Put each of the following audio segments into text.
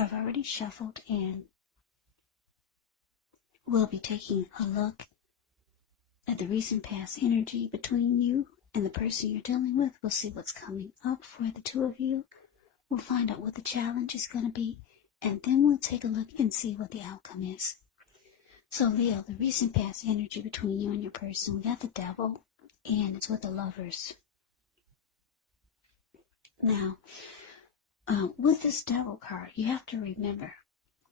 I've already shuffled, and we'll be taking a look at the recent past energy between you and the person you're dealing with. We'll see what's coming up for the two of you. We'll find out what the challenge is going to be, and then we'll take a look and see what the outcome is. So Leo, the recent past energy between you and your person, we got the Devil, and it's with the Lovers. Now, with this Devil card, you have to remember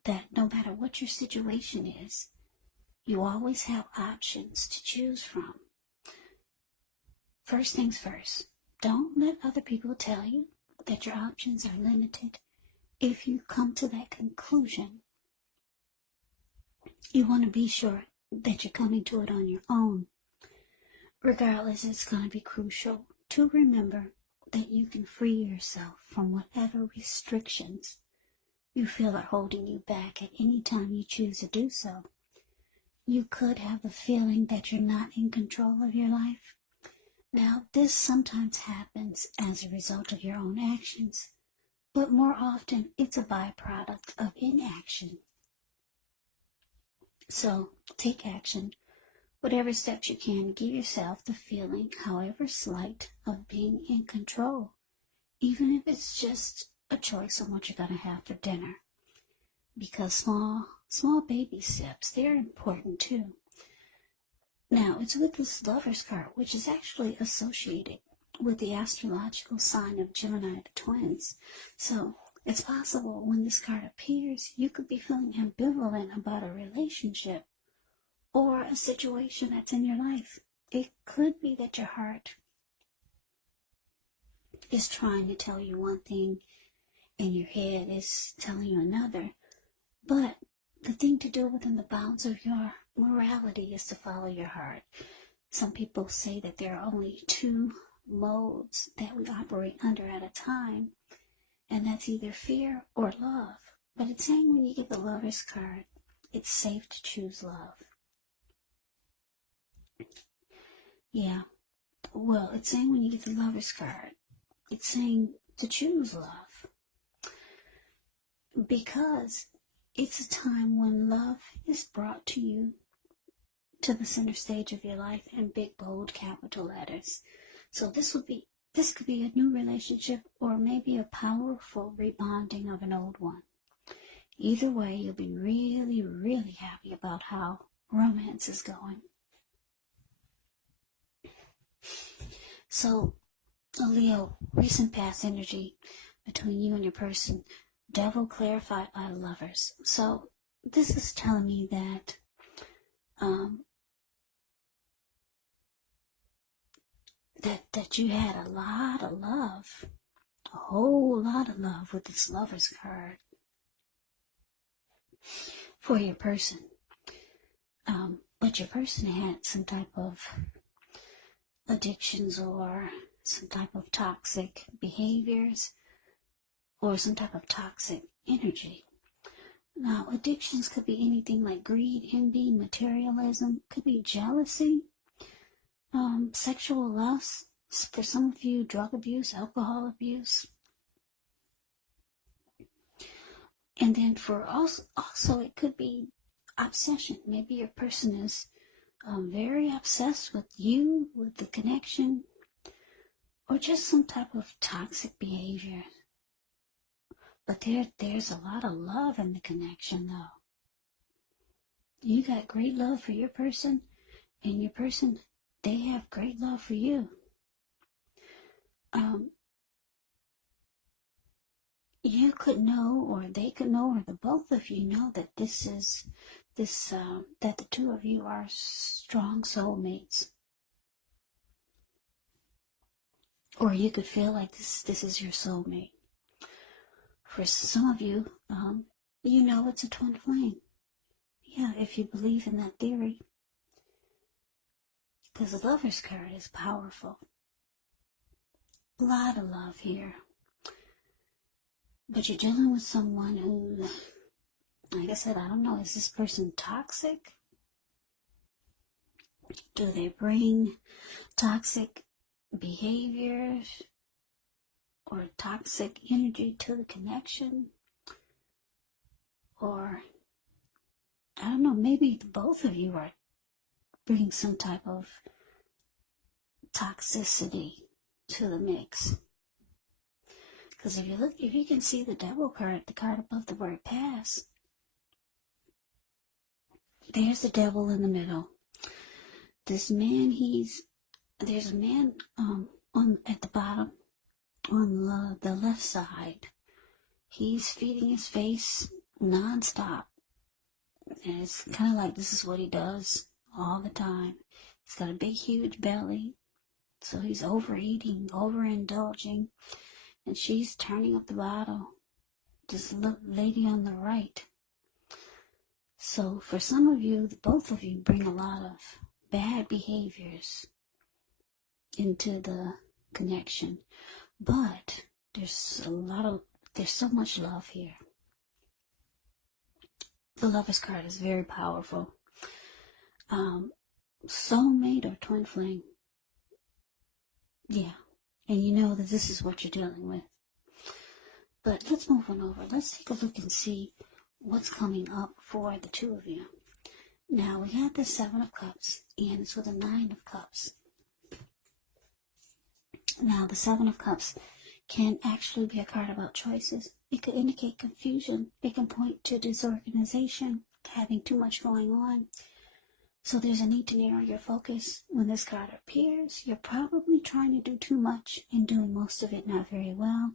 that no matter what your situation is, you always have options to choose from. First things first, don't let other people tell you that your options are limited. If you come to that conclusion, you want to be sure that you're coming to it on your own. Regardless, it's going to be crucial to remember that you can free yourself from whatever restrictions you feel are holding you back at any time you choose to do so. You could have the feeling that you're not in control of your life. Now, this sometimes happens as a result of your own actions, but more often it's a byproduct of inaction. So, take action, whatever steps you can to give yourself the feeling, however slight, of being in control, even if it's just a choice on what you're going to have for dinner. Because small baby steps, they're important too. Now, it's with this Lover's card, which is actually associated with the astrological sign of Gemini, the twins. So, it's possible when this card appears, you could be feeling ambivalent about a relationship or a situation that's in your life. It could be that your heart is trying to tell you one thing and your head is telling you another. But the thing to do within the bounds of your morality is to follow your heart. Some people say that there are only two modes that we operate under at a time, and that's either fear or love. But it's saying when you get the Lover's card, it's safe to choose love. Yeah, well, it's saying when you get the Lover's card, it's saying to choose love. Because it's a time when love is brought to you to the center stage of your life in big, bold, capital letters. So this could be a new relationship or maybe a powerful rebonding of an old one. Either way, you'll be really, really happy about how romance is going. So, Leo, recent past energy between you and your person, Devil clarified by Lovers. So this is telling me that that you had a lot of love, a whole lot of love with this Lover's card for your person. But your person had some type of addictions or some type of toxic behaviors or some type of toxic energy. Now, addictions could be anything like greed, envy, materialism, could be jealousy, sexual lust, for some of you, drug abuse, alcohol abuse. And then for also it could be obsession. Maybe your person is very obsessed with you, with the connection, or just some type of toxic behavior. But there's a lot of love in the connection, though. You got great love for your person, and your person, they have great love for you. You could know, or they could know, or the both of you know that that the two of you are strong soulmates. Or you could feel like this is your soulmate. For some of you, you know it's a twin flame. Yeah, if you believe in that theory. Because the Lover's card is powerful. A lot of love here. But you're dealing with someone who, like I said, I don't know, is this person toxic? Do they bring toxic behaviors or toxic energy to the connection? or I don't know, maybe both of you are bringing some type of toxicity to the mix. Because if you can see the devil card, the card above the word pass, there's the devil in the middle. This man, there's a man at the bottom on the left side. He's feeding his face nonstop. And it's kind of like this is what he does all the time. He's got a big, huge belly. So he's overeating, overindulging. And she's turning up the bottle. This lady on the right. So for some of you, both of you bring a lot of bad behaviors into the connection. But there's so much love here. The Lover's card is very powerful. Soulmate or twin flame. Yeah. And you know that this is what you're dealing with. But let's move on over. Let's take a look and see what's coming up for the two of you. Now, we had the 7 of Cups, and it's with a 9 of Cups. Now, the 7 of Cups can actually be a card about choices. It could indicate confusion. It can point to disorganization, having too much going on. So there's a need to narrow your focus. When this card appears, you're probably trying to do too much and doing most of it not very well.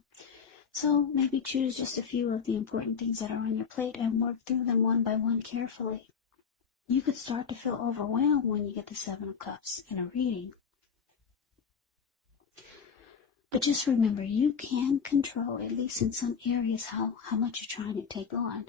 So maybe choose just a few of the important things that are on your plate and work through them one by one carefully. You could start to feel overwhelmed when you get the 7 of Cups in a reading. But just remember, you can control, at least in some areas, how much you're trying to take on.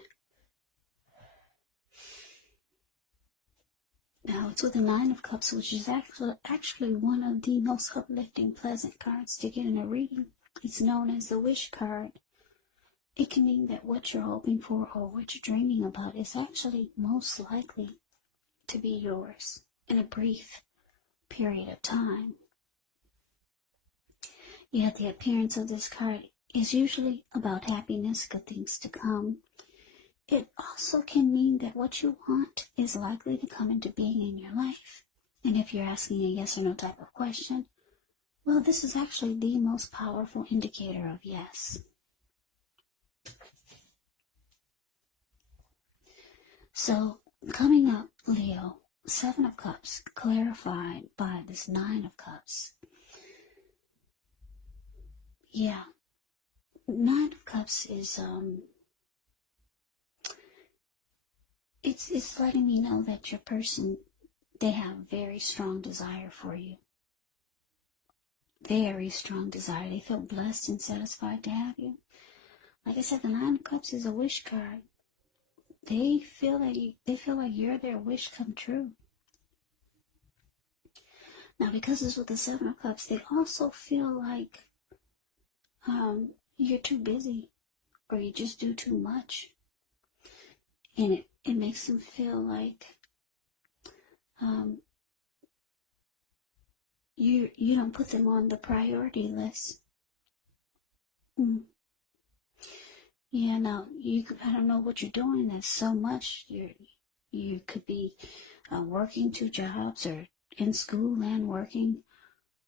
Now, it's with the 9 of Cups, which is actually one of the most uplifting, pleasant cards to get in a reading. It's known as the wish card. It can mean that what you're hoping for or what you're dreaming about is actually most likely to be yours in a brief period of time. Yet the appearance of this card is usually about happiness, good things to come. It also can mean that what you want is likely to come into being in your life. And if you're asking a yes or no type of question, well, this is actually the most powerful indicator of yes. So, coming up, Leo, 7 of Cups, clarified by this 9 of Cups. Yeah, 9 of Cups is, it's letting me know that your person, they have very strong desire for you. Very strong desire. They feel blessed and satisfied to have you. Like I said, the 9 of Cups is a wish card. They feel like you're their wish come true. Now, because it's with the 7 of Cups, they also feel like you're too busy or you just do too much. And it makes them feel like you don't put them on the priority list. Yeah, now I don't know what you're doing. That's so much. You could be working 2 jobs or in school and working.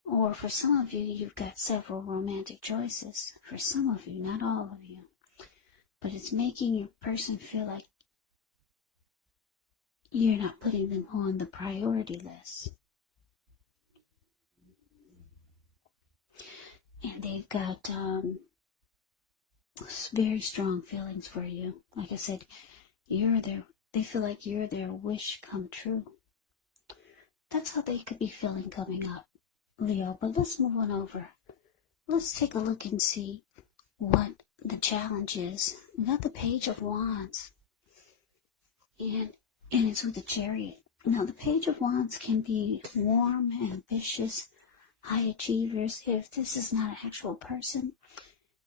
Or for some of you, you've got several romantic choices. For some of you, not all of you. But it's making your person feel like you're not putting them on the priority list. And they've got very strong feelings for you. Like I said, they feel like you're their wish come true. That's how they could be feeling coming up, Leo. But let's move on over. Let's take a look and see what the challenge is. We got the Page of Wands. And it's with the Chariot. Now, the Page of Wands can be warm, ambitious, high achievers. If this is not an actual person,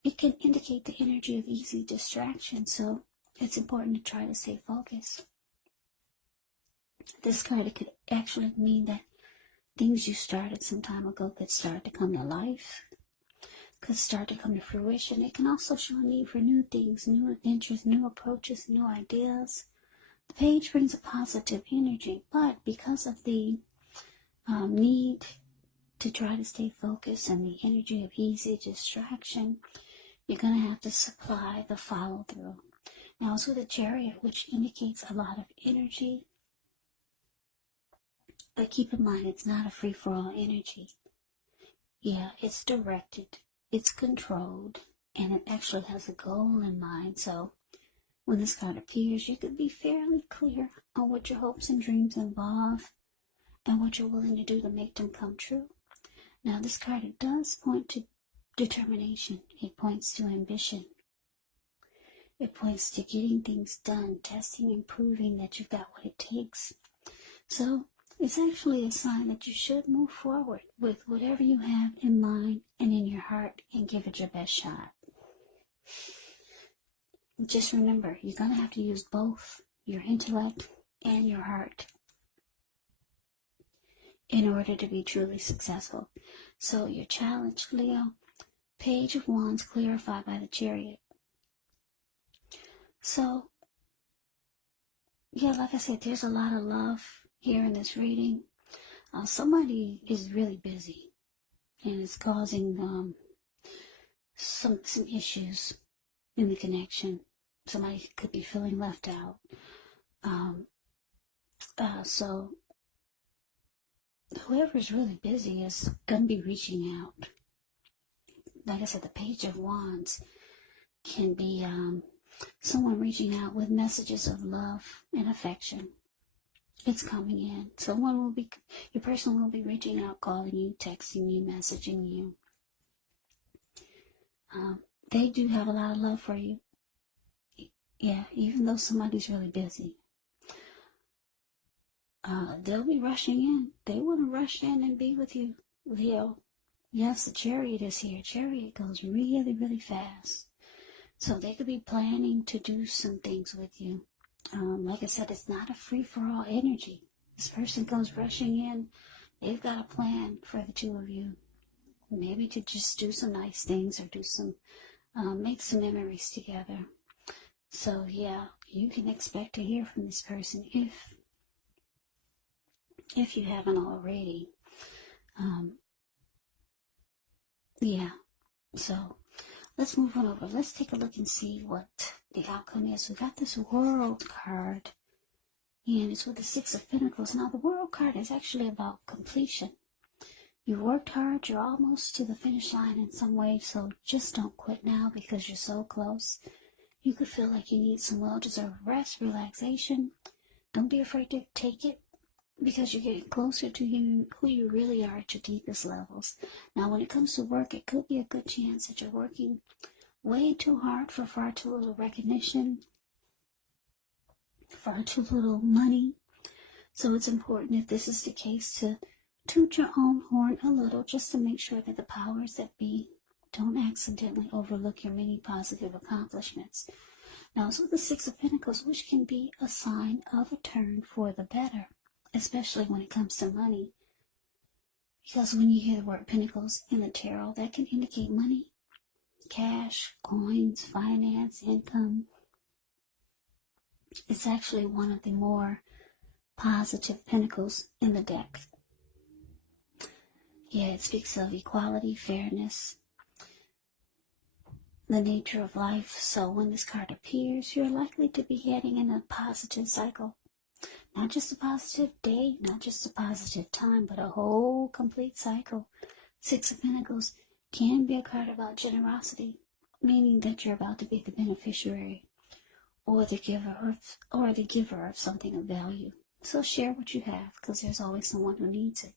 it can indicate the energy of easy distraction. So it's important to try to stay focused. This card, could actually mean that things you started some time ago could start to come to life. could start to come to fruition. It can also show a need for new things, new adventures, new approaches, new ideas. The page brings a positive energy, but because of the need to try to stay focused and the energy of easy distraction, you're going to have to supply the follow-through. Now, it's with a chariot, which indicates a lot of energy, but keep in mind, it's not a free-for-all energy. Yeah, it's directed, it's controlled, and it actually has a goal in mind. So when this card appears, you could be fairly clear on what your hopes and dreams involve and what you're willing to do to make them come true. Now, this card, it does point to determination. It points to ambition. It points to getting things done, testing and proving that you've got what it takes. So it's actually a sign that you should move forward with whatever you have in mind and in your heart and give it your best shot. Just remember, you're going to have to use both your intellect and your heart in order to be truly successful. So your challenge, Leo, Page of Wands clarified by the Chariot. So, yeah, like I said, there's a lot of love here in this reading. Somebody is really busy and it's causing some issues in the connection. Somebody could be feeling left out. So whoever's really busy is going to be reaching out. Like I said, the Page of Wands can be someone reaching out with messages of love and affection. It's coming in. Your person will be reaching out, calling you, texting you, messaging you. They do have a lot of love for you. Yeah, even though somebody's really busy. They'll be rushing in. They want to rush in and be with you, Leo. Yes, the Chariot is here. Chariot goes really, really fast. So they could be planning to do some things with you. Like I said, it's not a free-for-all energy. This person goes rushing in. They've got a plan for the two of you. Maybe to just do some nice things or do some, make some memories together. So yeah, you can expect to hear from this person if you haven't already. Yeah, so let's move on over. Let's take a look and see what the outcome is. We got this World card, and it's with the Six of Pentacles. Now, the World card is actually about completion. You worked hard. You're almost to the finish line in some way, so just don't quit now because you're so close. You could feel like you need some well-deserved rest, relaxation. Don't be afraid to take it, because you're getting closer to who you really are at your deepest levels. Now, when it comes to work, it could be a good chance that you're working way too hard for far too little recognition, far too little money. So it's important, if this is the case, to toot your own horn a little, just to make sure that the powers that be don't accidentally overlook your many positive accomplishments. Now, it's with the Six of Pentacles, which can be a sign of a turn for the better, especially when it comes to money. Because when you hear the word Pentacles in the tarot, that can indicate money, cash, coins, finance, income. It's actually one of the more positive Pentacles in the deck. Yeah, it speaks of equality, fairness, the nature of life. So when this card appears, you're likely to be heading in a positive cycle. Not just a positive day, not just a positive time, but a whole complete cycle. Six of Pentacles can be a card about generosity, meaning that you're about to be the beneficiary or the giver of something of value. So share what you have, because there's always someone who needs it.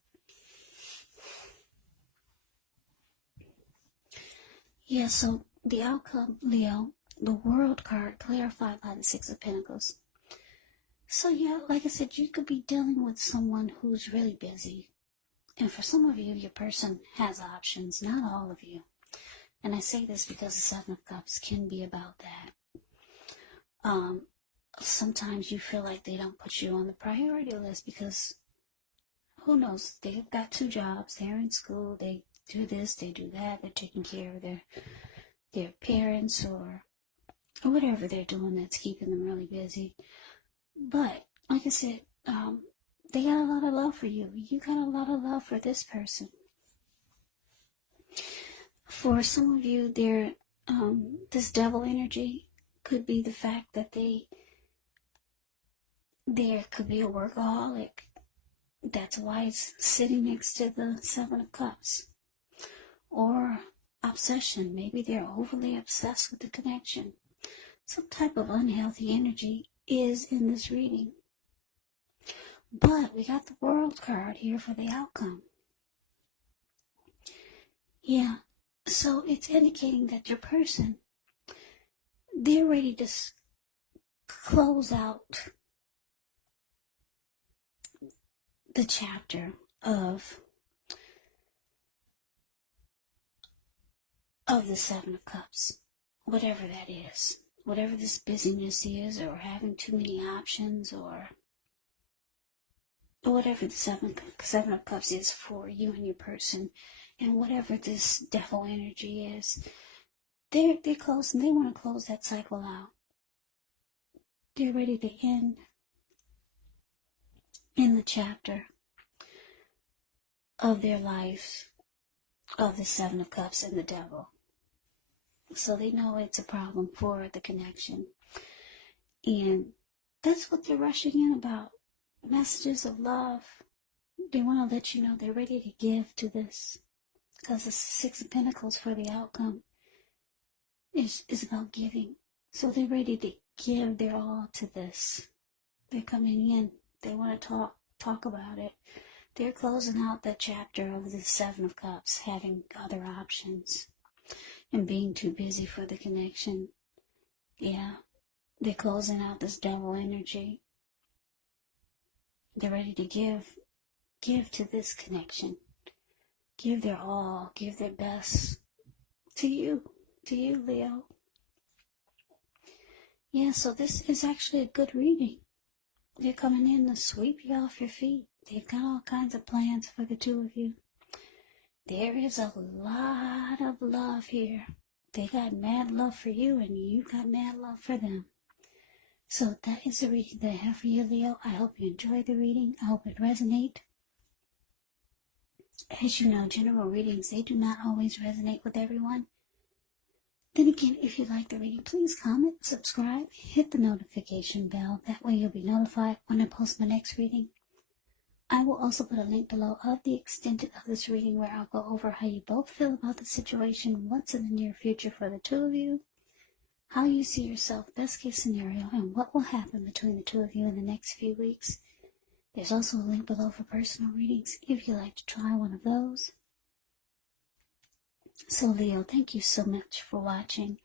Yeah, so the outcome, Leo, the World card clarified by the Six of Pentacles. So yeah, like I said, you could be dealing with someone who's really busy. And for some of you, your person has options, not all of you. And I say this because the Seven of Cups can be about that. Sometimes you feel like they don't put you on the priority list because, who knows, they've got two jobs, they're in school, they do this, they do that, they're taking care of their parents or whatever they're doing that's keeping them really busy. But like I said, they got a lot of love for you. You got a lot of love for this person. For some of you, this devil energy could be the fact that there could be a workaholic. That's why it's sitting next to the Seven of Cups. Or obsession. Maybe they're overly obsessed with the connection. Some type of unhealthy energy is in this reading. But we got the World card here for the outcome. Yeah, so it's indicating that your person, they're ready to close out the chapter of the Seven of Cups, whatever that is, whatever this busyness is, or having too many options, or whatever the Seven of Cups is for you and your person, and whatever this devil energy is, they're closing. They want to close that cycle out. They're ready to end in the chapter of their life of the Seven of Cups and the devil. So they know it's a problem for the connection. And that's what they're rushing in about. Messages of love. They want to let you know they're ready to give to this. Because the Six of Pentacles for the outcome is about giving. So they're ready to give their all to this. They're coming in. They want to talk about it. They're closing out that chapter of the Seven of Cups, having other options and being too busy for the connection. Yeah, they're closing out this devil energy. They're ready to give to this connection. Give their all, give their best to you, Leo. Yeah, so this is actually a good reading. They're coming in to sweep you off your feet. They've got all kinds of plans for the two of you. There is a lot of love here. They got mad love for you, and you got mad love for them. So that is the reading that I have for you, Leo. I hope you enjoyed the reading. I hope it resonates. As you know, general readings, they do not always resonate with everyone. Then again, if you like the reading, please comment, subscribe, hit the notification bell. That way you'll be notified when I post my next reading. I will also put a link below of the extended of this reading where I'll go over how you both feel about the situation, what's in the near future for the two of you, how you see yourself, best case scenario, and what will happen between the two of you in the next few weeks. There's also a link below for personal readings if you'd like to try one of those. So Leo, thank you so much for watching.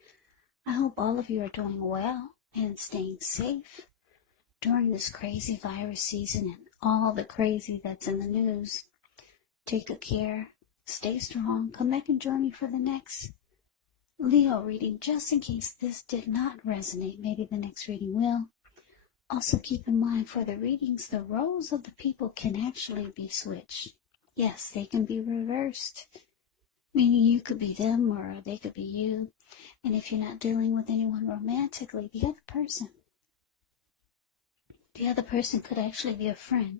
I hope all of you are doing well and staying safe during this crazy virus season and all the crazy that's in the news. Take good care, stay strong, come back and join me for the next Leo reading, just in case this did not resonate. Maybe the next reading will. Also keep in mind for the readings, the roles of the people can actually be switched. Yes, they can be reversed. Meaning you could be them or they could be you. And if you're not dealing with anyone romantically, the other person could actually be a friend,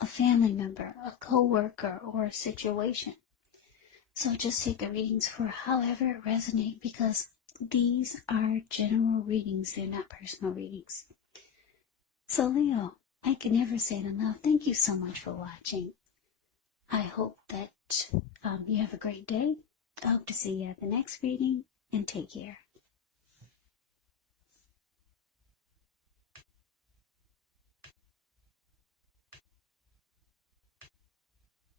a family member, a co-worker, or a situation. So just take the readings for however it resonates, because these are general readings. They're not personal readings. So Leo, I can never say it enough. Thank you so much for watching. I hope that you have a great day. I hope to see you at the next reading, and take care.